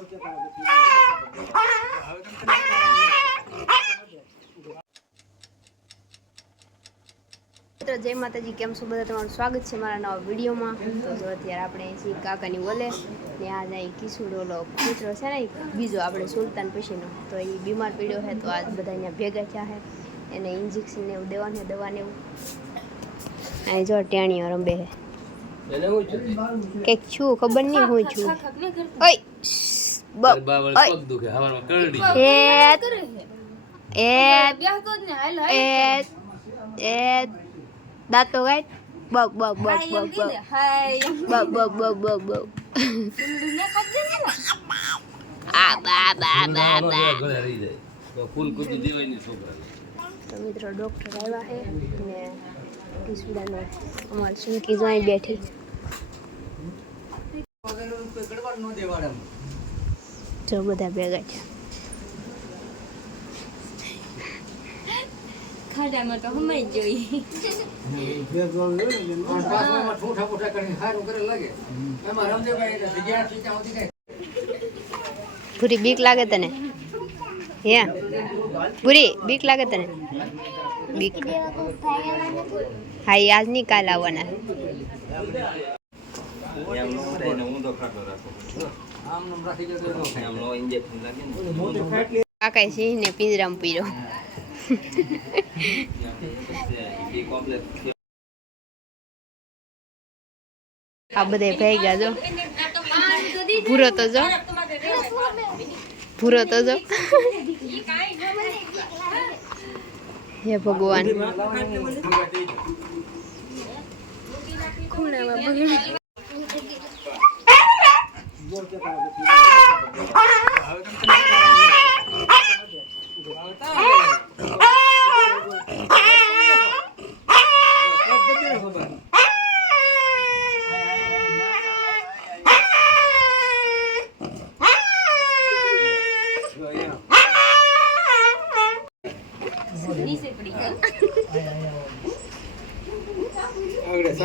તો જય માતાજી, કેમ છો બધા? તમારું સ્વાગત છે મારા નવા વિડીયોમાં. તો જો અત્યારે આપણે છીએ કાકાની ઓલે ને આ અહીં કિશોરનો પુત્ર છે ને બીજો આપણે સુલતાન પછીનો, તો એ બીમાર પડ્યો છે. તો આજ બધા અહીંયા ભેગા થયા છે, એને ઇન્જેક્શન ને એવું દેવાનું છે, દવા ને એવું. અહીં જો ટેણીઓ રંબે છે, કંઈક છું ખબર નહીં હું છું. દાંતો ગાય બગ બગ બગ બગ બગ બગ બગ બગ બગ આ બા બા બા બા. તો મિત્રો ડોક્ટર આવ્યા છે ને કિશુડાનો અમારી સુનકી જો અહીં બેઠી. જો બધા ભેગા છે. ખાડામાં તો હમાઈ જોઈએ. પૂરી બીક લાગે તને? હે પૂરી બીક લાગે તને? બીક હા, એ આજ નહીં કાલ આવવાના. કાકા સિંહ ને પિંજરામાં પીરો. આ બધા ભેગા જો. ભૂરો તો જો, ભૂરો તો જો. હે ભગવાન.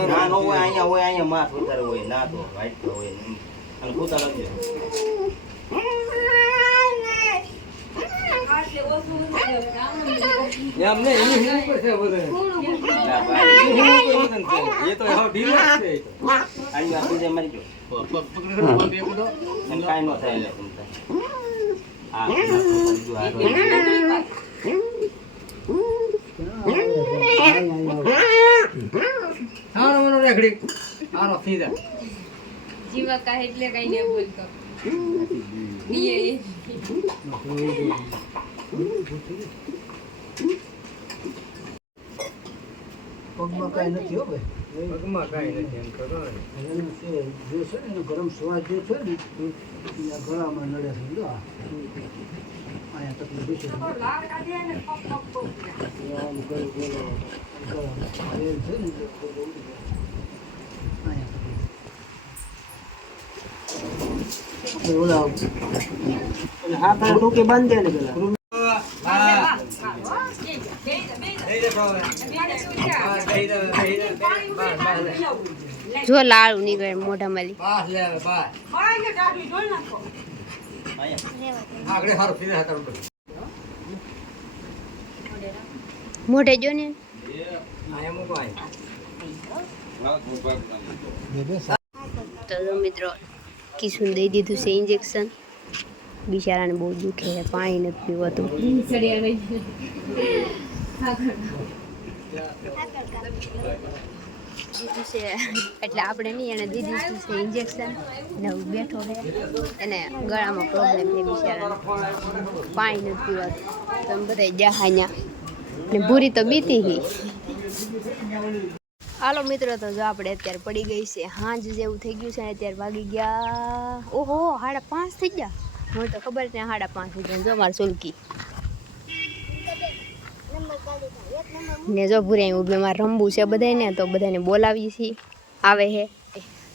ના નો હોય અહીંયા માસ ઉતાર હોય ના તો વાઈટ હોય અને પોતા લખજો. એમ ને એની હું પર છે બધે. ના ભાઈ હું પર છે એ તો હાવ ઢીલો છે. આઈ આ બીજે મારી ગયો. પકડ બે બધો એમ કાઈ નો થાય લે તમને. આ બીજું હારો. હારો મને રેખડી હારો સીધા જીવા કા એટલે કઈ ન બોલતો. પગમાં કાંઈ નથી હો ભાઈ, પગમાં કાંઈ નથી એમ કરો ને. એનું છે જે છે ને એનો ગરમ સ્વાદ જે છે ને એ ગળામાં નડે છે. જો અહીંયા તકલીફ છે. ઓલા હાથ ટૂંકે બાંધે ને પેલા જો લાળું નીકળે મોઢા માલી. મોઢે જો ને. તો મિત્રો કિશુને દઈ દીધું છે ઇન્જેક્શન. બિચારાને બહુ દુખે છે, પાણી નથી પીવાતું. દીધું છે એટલે આપણે નહીં, એને દીધું છે ઇન્જેક્શન ને બેઠો છે. એને ગળામાં પ્રોબ્લેમ છે બિચારાને, પાણી નથી પીવાતું. તમે બધા જ્યાં અહીંયા ને ભૂરી તો બીતી ગઈ. હાલો મિત્રો, તો જો આપણે અત્યારે પડી ગઈ છે હાંજ જેવું થઈ ગયું છે. અત્યારે વાગી ગયા ઓહો 5:30 થઈ ગયા. મને તો ખબર છે 5:30 થઈ ગયા. જો મારી સુલકી ને જો ભૂરે ઉભે મારે રમવું છે બધાને, તો બધાને બોલાવીએ છીએ, આવે છે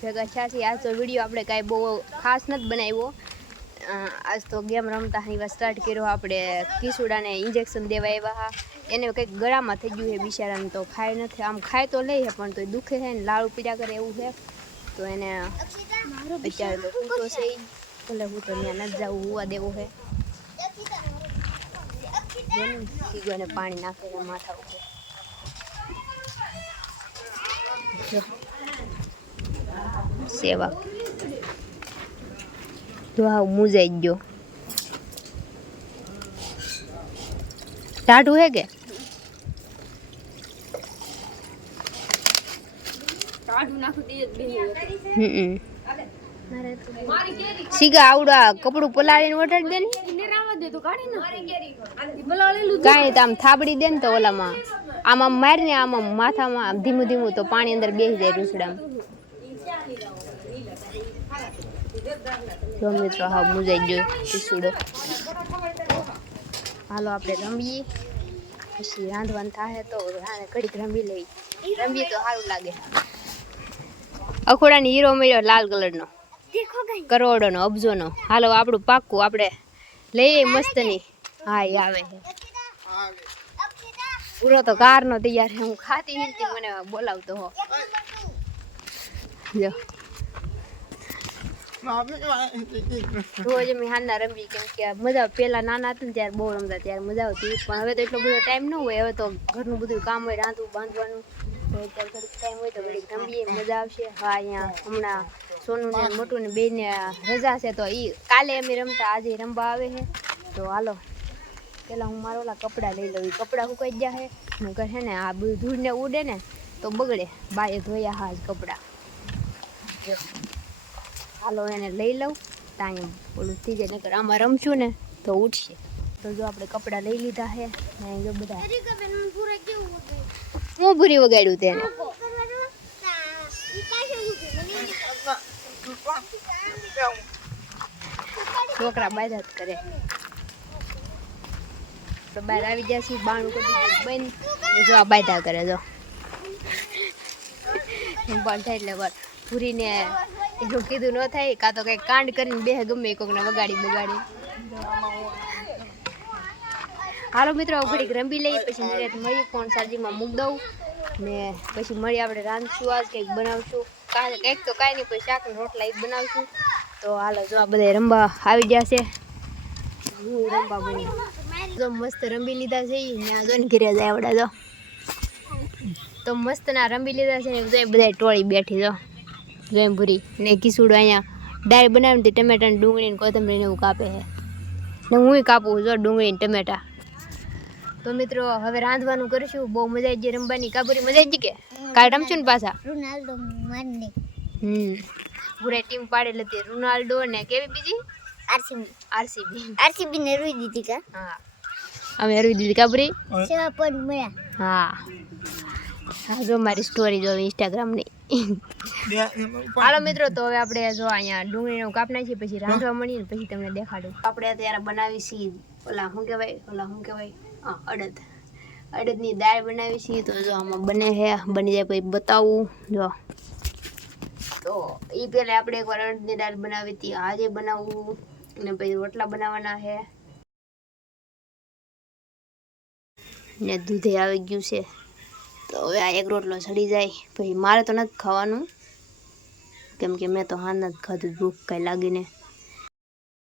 ભેગા થયા છીએ. આજ તો વિડીયો આપણે કાંઈ બહુ ખાસ નથી બનાવ્યો. આજ તો ગેમ રમતા એવા સ્ટાર્ટ કર્યો. આપણે કિશુડાને ઇન્જેક્શન દેવા આવ્યા. એને કંઈક ગળામાં થઈ ગયું છે બિચારાને, તો ખાય નથી. આમ ખાય તો લે છે પણ તો દુખે છે ને લાળું પીડા કરે એવું છે. તો એને અત્યારે તો સૂતો છે. ભલે હું તો ત્યાં નથી જાઉં, હોવા દેવું છે. સીગોને પાણી નાખીને માથા ઉપર જો સેવા જો હાવ મુજાઈ ગયો. ટાઢું હે કે સીગા આવડા કપડું પલાળીને વટાડી દે ને કાંઈ તો આમ થાબડી દે ને તો ઓલામાં આમ આમ મારી ને આમ આમ માથામાં આમ ધીમું ધીમું તો પાણી અંદર બેસી જાય રૂસડામાં. જો મિત્રો હા મુજાઈ ગયો રૂસડો. હાલો આપણે રમીએ પછી રાંધવાનું થાય તો ઘડીક રમી લઈ. રમીએ તો સારું લાગે. અખોડાની હીરો મળ્યો લાલ કલરનો કરોડોનો અબજોનો. હાલો આપણું પાક્કું આપણે લઈએ મસ્તની. હા એ આવે છે પૂરો તો કાર નો તૈયાર. હું ખાતી હિલતી મને બોલાવતો હો. જો રોજ અમે હાના રમી કેમ કે મજા પેલા નાના હતા ને ત્યારે બહુ રમતા ત્યારે મજા આવતી. પણ હવે તો એટલો બધો ટાઈમ ન હોય. હવે તો ઘરનું બધું કામ હોય, રાંધવું બાંધવાનું. તો અત્યારે થોડુંક ટાઈમ હોય તો ઘડીક રમીએ મજા આવશે. હા અહીંયા હમણાં સોનું ને મોટું ને બેને રજા છે તો એ કાલે અમે રમતા આજે રમવા આવે છે. તો હાલો પેલા હું મારા ઓલા કપડાં લઈ લઉં. કપડાં સુકાઈ ગયા છે નકર છે ને આ બધું ધૂળ ને ઉડે ને તો બગડે. બાએ ધોયા હા જ કપડાં. જો હાલો એને લઈ લઉં ત્યાં ઓલું થઈ જાય નકર આમાં રમશું ને તો ઉઠશે. તો જો આપણે કપડાં લઈ લીધા છે ને જો બધા હું ભૂરી વગાડ્યું તેને છોકરા બાજા જ કરે. તો બહાર આવી ગયા છીએ બાણું કરી બંધ. જો આ બાધા કરે જો બંધ થાય એટલે બસ પૂરીને એનું કીધું ન થાય કાં તો કંઈક કાંડ કરીને બે ગમે કોકને વગાડી બગાડી. હાલો મિત્રો ઘડીક રમી લઈએ પછી નિરાત મળીએ. ફોન ચાર્જિંગમાં મૂકી દઉં ને પછી મળી આપણે રાંધશું. આજ કંઈક બનાવશું કંઈક તો કાંઈ નહીં પછી શાક ને રોટલા એ બનાવશું. તો હાલો જો આ બધા રમવા આવી ગયા છે. હું રમવા બની જો મસ્ત રમી લીધા છે ને જોઈને ઘરે જાય આવડા જો તો મસ્ત ના રમી લીધા છે ને બધા ટોળી બેઠી જો જોઈ ભૂરી ને કિસુડો અહીંયા ડાળ બનાવીને ટમેટા ને ડુંગળી ને કોથમરી ને એવું કાપે છે ને હું કાપું જો ડુંગળી ને ટમેટા. તો મિત્રો હવે રાંધવાનું કરીશું. બહુ મજા આવી ગઈ રમવાની. કાબુરી મજા આવી ગઈ કે કાલ રમશું ને પાછા. રોનાલ્ડો મારને પૂરા ટીમ પાડેલી હતી. રોનાલ્ડો ને કેવી બીજી આરસીબી ને રોઈ દીધી કા. હા અમે હરવી દીધી કાબુરી. 7 પોઈન્ટ મળ્યા. હા હા જો મારી સ્ટોરી જો ઇન્સ્ટાગ્રામની. હાલો મિત્રો તો હવે આપણે જો અહીંયા ડુંગળીનું કાપ નાખીએ પછી રાંધવા મળીએ પછી તમને દેખાડું. આપણે અત્યારે બનાવી છીએ ઓલા શું કહેવાય અડદની દાળ બનાવી છીએ. તો જો આમાં બને છે બની જાય પછી બતાવું. જો તો એ પહેલાં આપણે એકવાર અડદની દાળ બનાવી હતી આજે બનાવવું અને પછી રોટલા બનાવવાના છે ને દૂધે આવી ગયું છે. તો હવે આ એક રોટલો ચડી જાય પછી મારે તો નથી ખાવાનું કેમ કે મેં તો હાથ નથી ખાધું ભૂખ કાંઈ લાગીને.